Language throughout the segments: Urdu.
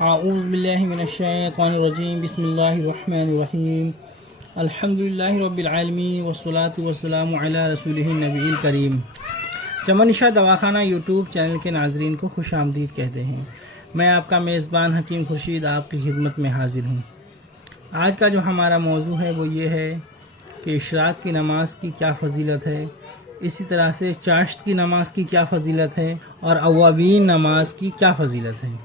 اعوذ باللہ من الشیطان الرجیم بسم اللہ الرحمن الرحیم الحمدللہ رب العالمین والصلاة والسلام علی رسولہ النبی الکریم۔ چمن نشاء دواخانہ یوٹیوب چینل کے ناظرین کو خوش آمدید کہتے ہیں۔ میں آپ کا میزبان حکیم خورشید آپ کی خدمت میں حاضر ہوں۔ آج کا جو ہمارا موضوع ہے وہ یہ ہے کہ اشراق کی نماز کی کیا فضیلت ہے، اسی طرح سے چاشت کی نماز کی کیا فضیلت ہے اور اوابین نماز کی کیا فضیلت ہے۔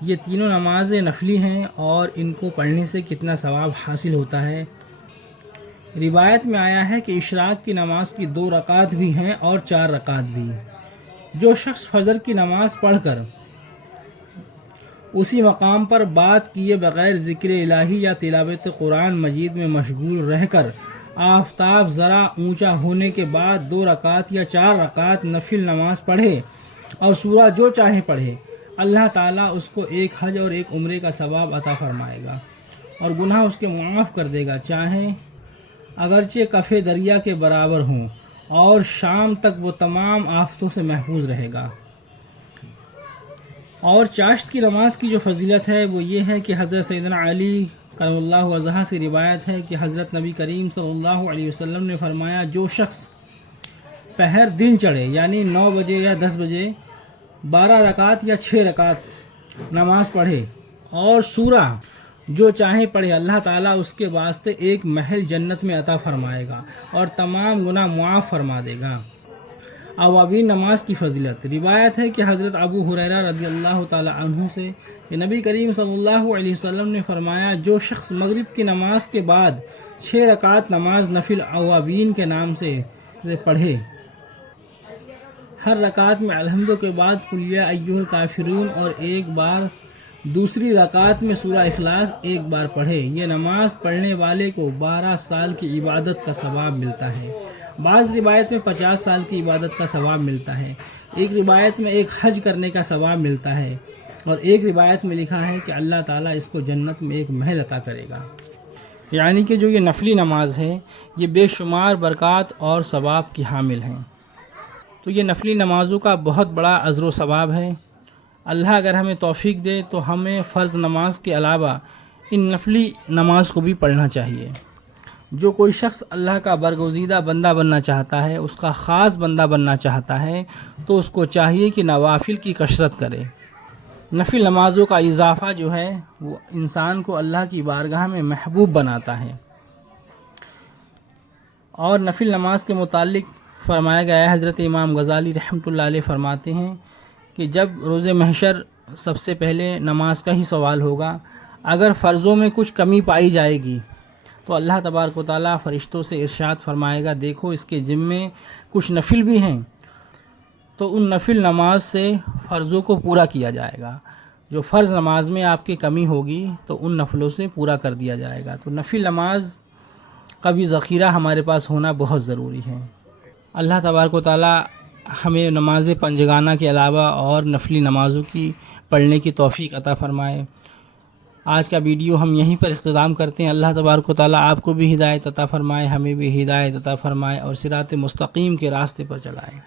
یہ تینوں نمازیں نفلی ہیں اور ان کو پڑھنے سے کتنا ثواب حاصل ہوتا ہے۔ روایت میں آیا ہے کہ اشراق کی نماز کی 2 رکعت بھی ہیں اور 4 رکعت بھی۔ جو شخص فجر کی نماز پڑھ کر اسی مقام پر بات کیے بغیر ذکر الہی یا تلاوت قرآن مجید میں مشغول رہ کر آفتاب ذرا اونچا ہونے کے بعد 2 رکعت یا 4 رکعت نفل نماز پڑھے اور سورہ جو چاہے پڑھے، اللہ تعالیٰ اس کو ایک حج اور ایک عمرے کا ثواب عطا فرمائے گا اور گناہ اس کے معاف کر دے گا، چاہے اگرچہ کف دریا کے برابر ہوں، اور شام تک وہ تمام آفتوں سے محفوظ رہے گا۔ اور چاشت کی نماز کی جو فضیلت ہے وہ یہ ہے کہ حضرت سیدنا علی کرم اللہ وجہہ سے روایت ہے کہ حضرت نبی کریم صلی اللہ علیہ وسلم نے فرمایا، جو شخص پہر دن چڑھے یعنی 9 بجے یا 10 بجے 12 رکعت یا 6 رکعت نماز پڑھے اور سورہ جو چاہے پڑھے، اللہ تعالیٰ اس کے واسطے ایک محل جنت میں عطا فرمائے گا اور تمام گناہ معاف فرما دے گا۔ اوابین نماز کی فضیلت، روایت ہے کہ حضرت ابو ہریرہ رضی اللہ تعالی عنہ سے کہ نبی کریم صلی اللہ علیہ وسلم نے فرمایا، جو شخص مغرب کی نماز کے بعد 6 رکعت نماز نفل اوابین کے نام سے پڑھے، ہر رکعت میں الحمد کے بعد قل یا ایھا الکافرون اور ایک بار، دوسری رکعت میں سورہ اخلاص ایک بار پڑھے، یہ نماز پڑھنے والے کو 12 سال کی عبادت کا ثواب ملتا ہے۔ بعض روایت میں 50 سال کی عبادت کا ثواب ملتا ہے، ایک روایت میں ایک حج کرنے کا ثواب ملتا ہے، اور ایک روایت میں لکھا ہے کہ اللہ تعالیٰ اس کو جنت میں ایک محل عطا کرے گا۔ یعنی کہ جو یہ نفلی نماز ہے یہ بے شمار برکات اور ثواب کی حامل ہیں۔ تو یہ نفلی نمازوں کا بہت بڑا اجر و ثواب ہے۔ اللہ اگر ہمیں توفیق دے تو ہمیں فرض نماز کے علاوہ ان نفلی نماز کو بھی پڑھنا چاہیے۔ جو کوئی شخص اللہ کا برگزیدہ بندہ بننا چاہتا ہے، اس کا خاص بندہ بننا چاہتا ہے، تو اس کو چاہیے کہ نوافل کی کثرت کرے۔ نفل نمازوں کا اضافہ جو ہے وہ انسان کو اللہ کی بارگاہ میں محبوب بناتا ہے۔ اور نفل نماز کے متعلق فرمایا گیا ہے، حضرت امام غزالی رحمۃ اللہ علیہ فرماتے ہیں کہ جب روز محشر سب سے پہلے نماز کا ہی سوال ہوگا، اگر فرضوں میں کچھ کمی پائی جائے گی تو اللہ تبارک و تعالیٰ فرشتوں سے ارشاد فرمائے گا، دیکھو اس کے ذمے کچھ نفل بھی ہیں، تو ان نفل نماز سے فرضوں کو پورا کیا جائے گا۔ جو فرض نماز میں آپ کی کمی ہوگی تو ان نفلوں سے پورا کر دیا جائے گا۔ تو نفل نماز کا بھی ذخیرہ ہمارے پاس ہونا بہت ضروری ہے۔ اللہ تبارک و تعالیٰ ہمیں نماز پنجگانہ کے علاوہ اور نفلی نمازوں کی پڑھنے کی توفیق عطا فرمائے۔ آج کا ویڈیو ہم یہیں پر اختتام کرتے ہیں۔ اللہ تبارک و تعالیٰ آپ کو بھی ہدایت عطا فرمائے، ہمیں بھی ہدایت عطا فرمائے اور صراط مستقیم کے راستے پر چلائے۔